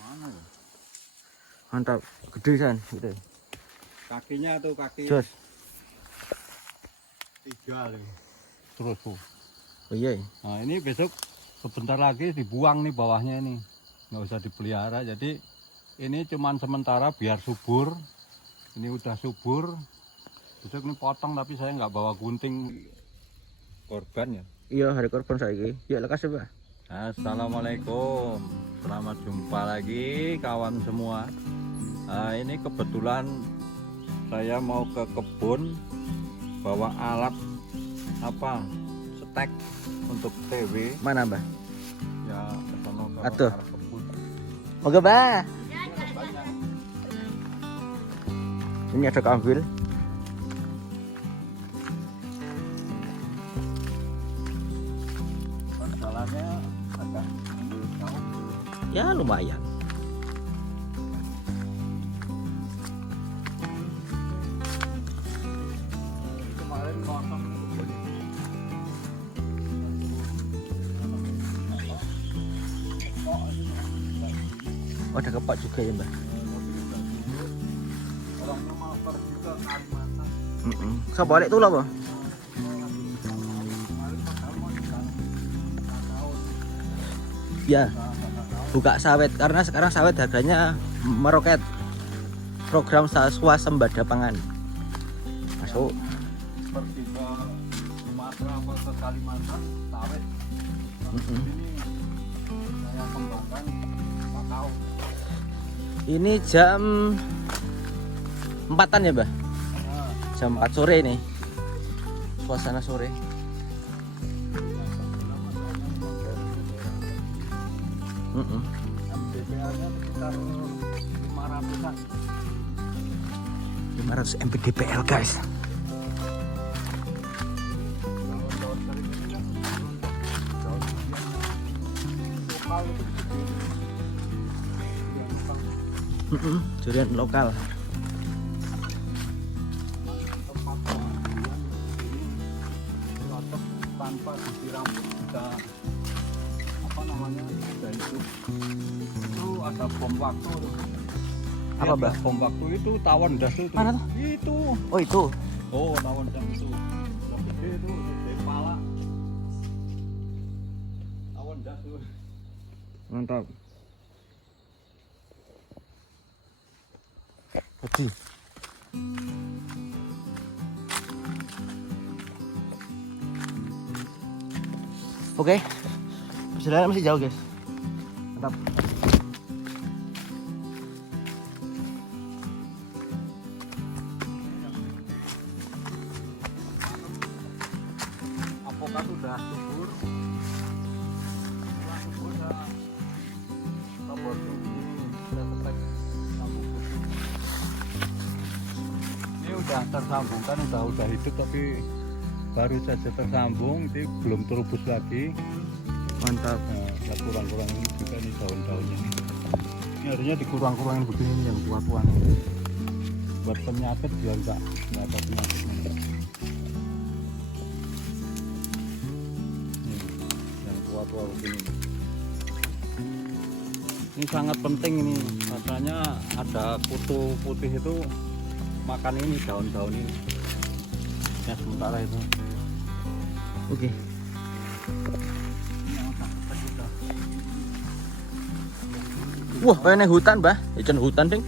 Mana ya? Mantap, gede san, gede. Kakinya tuh kaki Jos. 3 nih. Terus tuh. Oh iya. Nah ini besok sebentar lagi dibuang nih bawahnya ini. Nggak usah dipelihara. Jadi ini cuman sementara biar subur. Ini udah subur. Besok ini potong tapi saya nggak bawa gunting korban ya. Iya, hari korban saiki. Ya lekas ya, Pak. Assalamualaikum. Selamat jumpa lagi kawan semua. Nah, ini kebetulan saya mau ke kebun bawa alat stek untuk TW. Mana, Mbak? Ya, ke sono ke Atuh. arah kebun. Oke, Mbak. Ini ada kambil. Jalannya agak jauh. Ya lumayan. Kemarin kosong Oh, ada kepak juga ya, Mbak. orangnya mau pergi ke Kalimantan. Saya balik tuh lah, Pak. Ya, buka sawit karena sekarang sawit harganya meroket. Program swasembada pangan. Masuk. Pergi ke Sumatera atau ke Kalimantan sawit. Ini saya kembangkan kakao. Ini jam 4-an ya, Mbak? Nah, Jam 4 sore nih. Suasana sore. MDPL-nya sekitar 500-an. 500 MPDPL, guys. Daun-daun kering ini kan daun lokal itu gede. Yang lokal. Durian lokal. Tempat pengambilan ini cocok tanpa disiram pun bisa bisa hidup. Itu ada bom waktu tuh. Apa, Mbak? Bom waktu itu tawon das itu. Mana tuh? Itu. Oh, itu. Oh, tawon das itu. Yang gede itu gede kepala. Tawon das tuh. Mantap. Putih. Oke. Perjalanan masih jauh, guys. Mantap. Apokat udah subur. Setelah subur ya tabur tinggi, setek sambung. Ini udah tersambung kan udah hidup tapi baru saja tersambung, ini belum terubus lagi. Mantap. Nah, kurang-kurang ini juga nih daun-daunnya. Ini harusnya dikurang-kurangin begini yang tua-tua nih. Buat penyakit biar nggak ada penyakitnya. Yang tua-tua begini. Ini sangat penting ini. Katanya ada kutu putih itu makan ini daun-daun ini. Ya sementara itu. Oke. Wah, kayak hutan, Mbah. Ikan hutan, ding.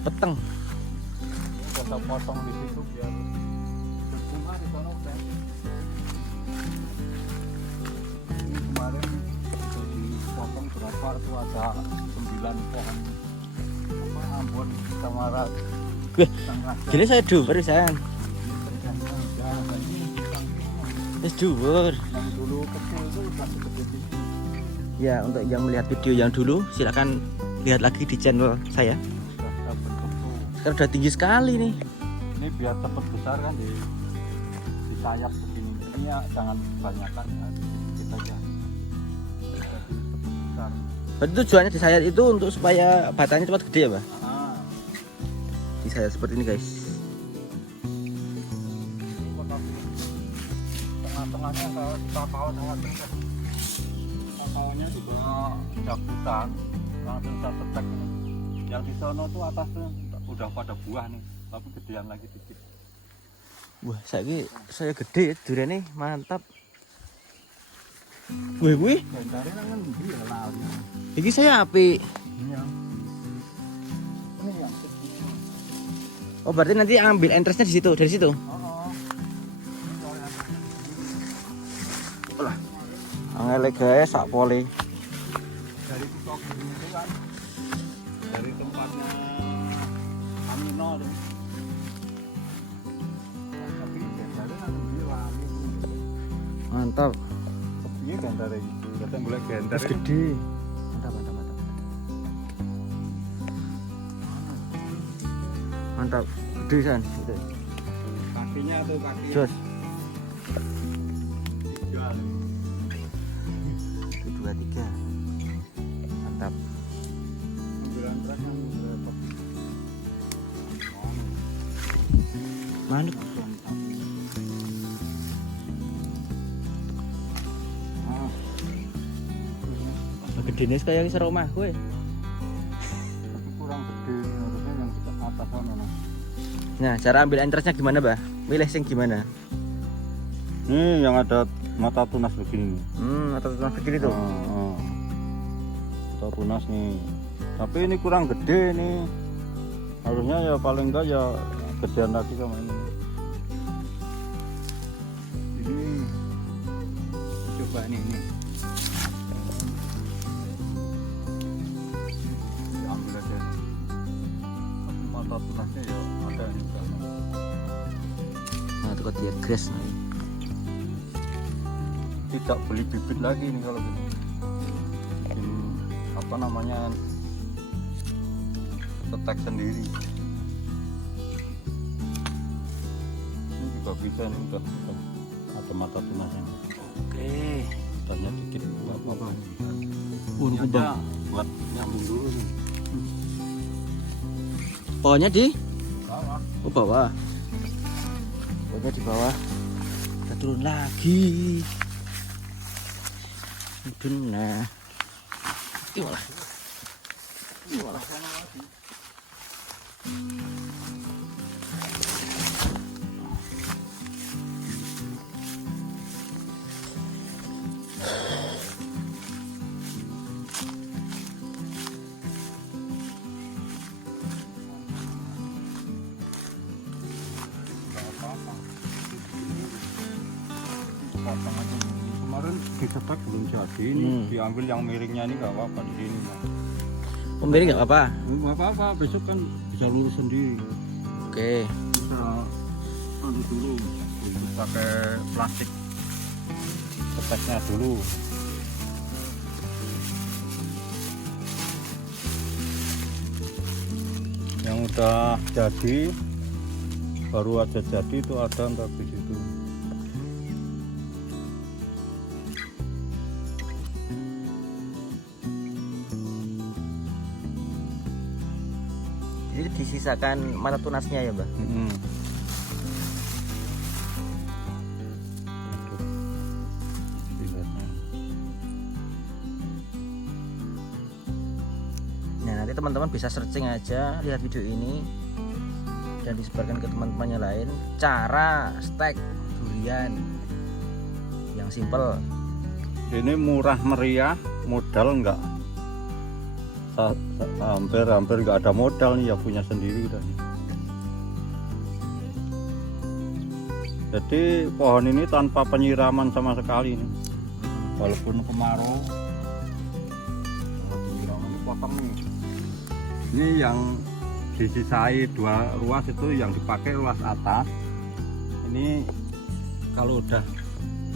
Peteng. Potong-potong di situ biar berbunga di sana udah. Ini kemarin dipotong berapa itu ada 9 pohon Ambon Samara. Gini saya dhuwur pisan. Wis dhuwur. Yang dulu kecil itu udah segede ini. Ya, untuk yang melihat video yang dulu, silakan lihat lagi di channel saya. Udah bentuk tuh. Sekarang udah tinggi sekali nih. Ini biar cepat besar kan di sayap begini. Ini ya jangan kebanyakan ya, sedikit aja. Jadi cepat besar. Berarti tujuannya disayat itu untuk supaya batangnya cepat gede ya, Mbak? Ah, Disayat seperti ini, guys. ini tapi tengah-tengahnya kakao sangat besar. Kakaonya juga dagutan. langsung saya setek. Yang di sono tuh atasnya udah pada buah nih, tapi gedean lagi dikit. Wah, saya gede ya duriannya, mantap. Wih. Gentare nang ngendi ya lali. Iki saya api. Iya. Ini yang kecil. Oh, berarti nanti ambil entrance-nya di situ, dari situ. Lah. Angele gawe sak pole. Dari Kutok itu kan. Dari tempatnya Amino tuh. Tapi gentare nang ngendi lali. Mantap. Iya gentare iki. Datang golek gentare. Wis gede. Mantap. Mantap. Gede san. Gitu. Kakinya tuh kaki. Jos. Jual. 2 3. Mantap. Ambilan truk yang repot. Manuk. Gedene kaya ngisor omahku ya. Tapi kurang gede, harusnya yang di atas sana. Nah, cara ambil entrance-nya gimana, Mbah? Milih sing gimana? Ini yang ada mata tunas begini. Atau tunas begini tuh. Mata tunas nih. Tapi ini kurang gede nih. Harusnya ya paling enggak ya gedean lagi sama ini. Ini coba ini. Diambil aja. Tapi mata tunasnya ya ada ini kan. Nah, itu kok dia grass nih. Tidak beli bibit lagi nih kalau gitu. Bikin apa namanya, tetek sendiri. Ini juga bisa nih, udah ada mata tunasnya. Oke. Tanya dikit apa-apa. Ini Ini aja buat nyambung dulu nih. Pohonnya di Bawah. bawah. Pohonnya di bawah. Kita turun lagi. Nah. Iyalah. Potong aja. Kemarin dicetak belum jadi, ini diambil yang miringnya ini nggak apa-apa di sini. Pemberi nggak apa-apa. Nggak apa-apa, besok kan bisa lurus sendiri. Oke. Bisa anu dulu, pakai plastik ceteknya dulu. Yang udah jadi, baru aja jadi itu ada ntar di situ. Jadi disisakan mata tunasnya ya, Mbak? Nah, nanti teman-teman bisa searching aja, lihat video ini dan disebarkan ke teman-temannya lain. Cara stek durian yang simple. Ini murah meriah, modal enggak, hampir nggak ada modal nih, ya punya sendiri udah. Jadi pohon ini tanpa penyiraman sama sekali nih. Walaupun kemarau, penyiraman potong nih. Ini yang disisai 2 ruas itu yang dipakai ruas atas. Ini kalau udah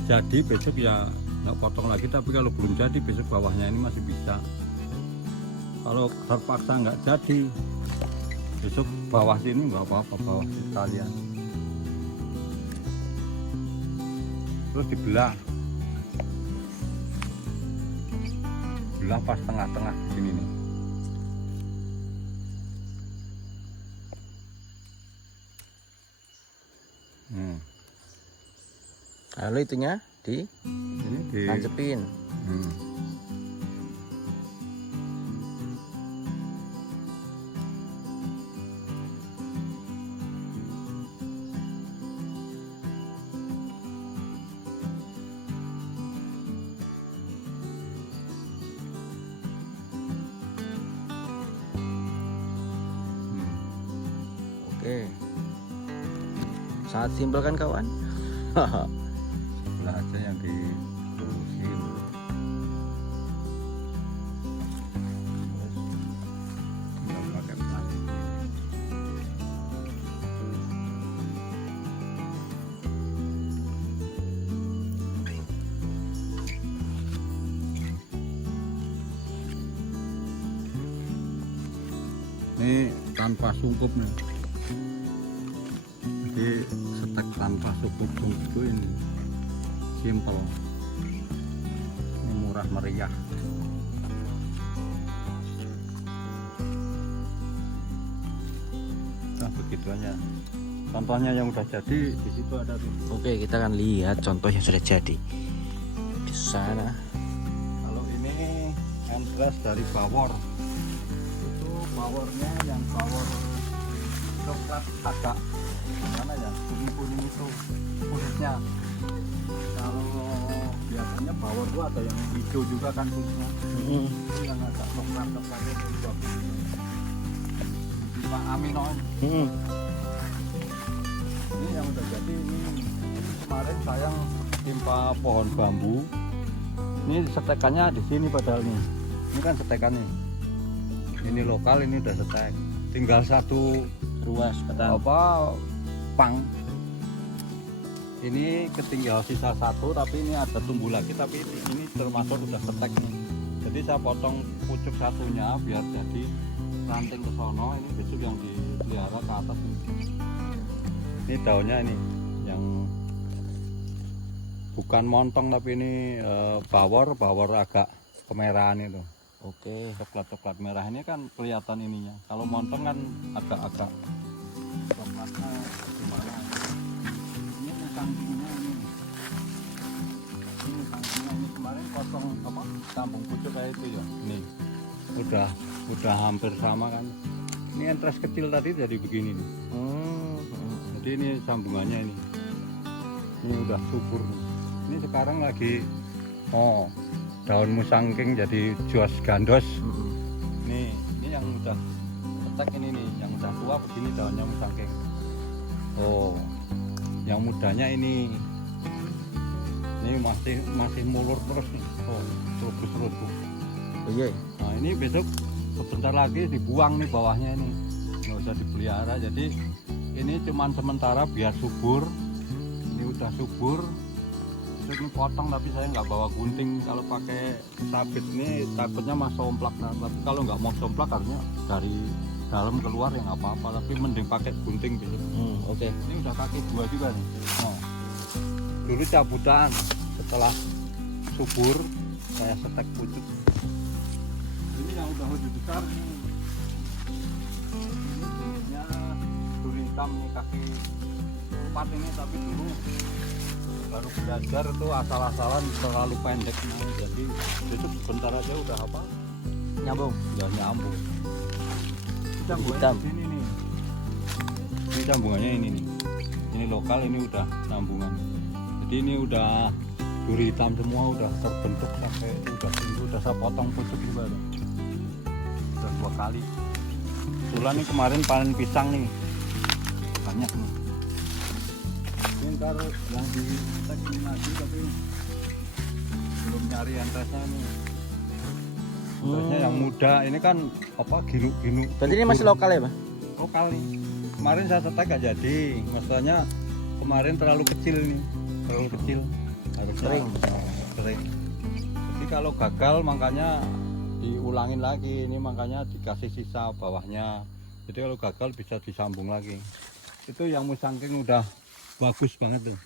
jadi besok ya nggak potong lagi, tapi kalau belum jadi besok bawahnya ini masih bisa. Kalau terpaksa nggak jadi, besok bawah sini nggak apa-apa, bawah sekalian. Terus dibelah, belah pas tengah-tengah sini nih. Lalu itunya Ini tancepin. Oke. Sangat simpel kan kawan? Sebelah aja yang diterusin. Tinggal pakai plastik. Ini tanpa sungkup nih, jadi setek tanpa sungkup itu ini simple, ini murah meriah. Nah begitu aja contohnya yang udah jadi di situ ada tuh. Oke, kita akan lihat contoh yang sudah jadi di sana. Kalau ini entres dari bawor, powernya yang power coklat agak gimana ya, kuning itu kulitnya. Kalau biasanya power itu ada yang hijau juga kan kulitnya, itu yang agak coklat itu bagus. Pak Amino ini yang udah jadi. Ini kemarin saya timpa pohon bambu, ini setekannya di sini padahal nih, ini kan setekannya. Ini lokal, ini udah setek, tinggal satu Ruas batang. pang. Ini ketinggal sisa satu, tapi ini ada tumbuh lagi, tapi ini termasuk udah setek nih. Jadi saya potong pucuk satunya biar jadi ranting ke sono. Ini besok yang dipelihara ke atas ini. Ini daunnya ini yang bukan montong, tapi ini bawor agak kemerahan itu. Oke. Coklat merah ini kan kelihatan ininya. Kalau montong kan agak-agak coklatnya gimana. Ini sampingnya ini. Ini sampingnya ini kemarin potong sambung pucuk kayak itu ya. Ini udah hampir sama kan. Ini entres kecil tadi jadi begini nih. Jadi ini sambungannya ini. Ini udah subur. Ini sekarang lagi daun musangking jadi juas gandos. Ini yang udah petek ini nih, yang udah tua begini daunnya musangking. Yang mudanya ini masih mulur terus nih. Terus. Iya. Nah ini besok sebentar lagi dibuang nih bawahnya ini, nggak usah dipelihara. Jadi ini cuman sementara biar subur. Ini udah subur. Ini potong, tapi saya nggak bawa gunting. Kalau pakai sabit ini takutnya mas somplak. Nah, tapi kalau nggak mau somplak harusnya dari dalam keluar ya nggak apa-apa, tapi mending pakai gunting gitu. Oke. Ini udah kaki dua juga nih. Dulu cabutan, setelah subur saya setek pucuk. Ini yang udah lebih besar nih. Ini dulunya duri hitam nih, kaki 4 ini, tapi dulu baru belajar tuh asal-asalan terlalu pendek. Nah, jadi itu sebentar aja udah Nyambung. udah nyambung. Hitam. Ini nih, ini sambungannya ini nih, ini lokal, ini udah sambungan. Jadi ini udah duri hitam semua, udah terbentuk sampai udah saya potong pucuk juga udah 2 kali. Kebetulan nih kemarin panen pisang nih banyak nih. Ntar yang di tek ini lagi, tapi belum nyari entresnya nih. Entresnya yang muda ini kan ginu. Berarti ini masih lokal ya, Pak? Lokal nih. Kemarin saya setek gak jadi, maksudnya kemarin terlalu kecil nih, harusnya kering. Jadi kalau gagal makanya diulangin lagi, ini makanya dikasih sisa bawahnya. Jadi kalau gagal bisa disambung lagi. Itu yang musangking udah bagus banget tuh.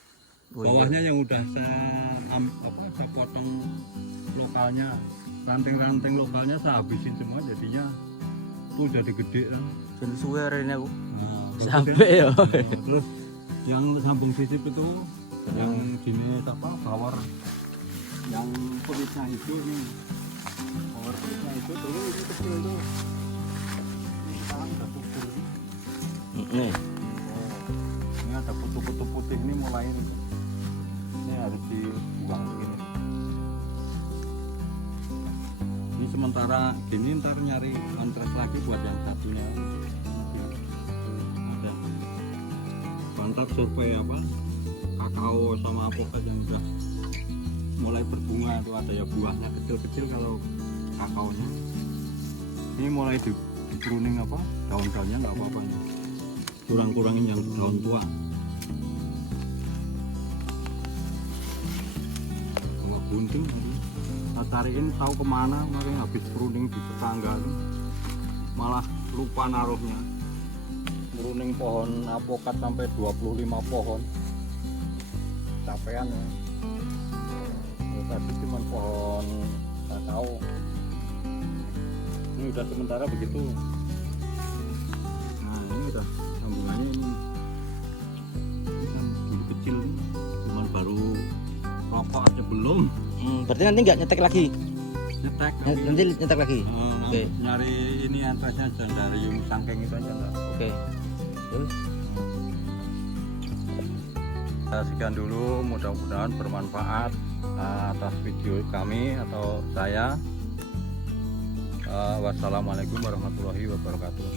Bawahnya yang udah saya potong lokalnya, ranting-ranting lokalnya saya habisin semua, jadinya tuh jadi gede kan. Jadi suwe ini aku. Nah, Sampai ya. Terus yang sambung sisip itu yang jenis bawor yang kulitnya hijau nih. Bawor kulitnya hijau dulu ini kecil tuh. Ini sekarang udah subur nih. Ini ada kutu-kutu putih ini mulai ini harus dibuang begini. Ini sementara gini, ntar nyari antres lagi buat yang satunya. Ada. antar survei apa kakao sama apokat yang udah mulai berbunga itu ada ya buahnya kecil-kecil kalau kakaonya. Ini mulai di pruning apa daun-daunnya nggak apa-apa ya. Kurang-kurangin yang daun tua. Kalau bunting kita cariin tahu kemana, makanya habis pruning di tetangga itu malah lupa naruhnya. Pruning pohon apokat sampai 25 pohon capean ya. Tadi cuma pohon kakao. Ini udah sementara begitu. Nah ini udah sambungannya ini kan dulu kecil nih, cuman baru rokok aja belum. Berarti nanti nggak nyetek lagi? Nyetek Nanti nyetek lagi? Oke. Nyari ini antrasnya Jandarium sangkeng itu aja enggak. Oke. Terus? Sekian dulu, mudah-mudahan bermanfaat atas video kami atau saya. Wassalamualaikum warahmatullahi wabarakatuh.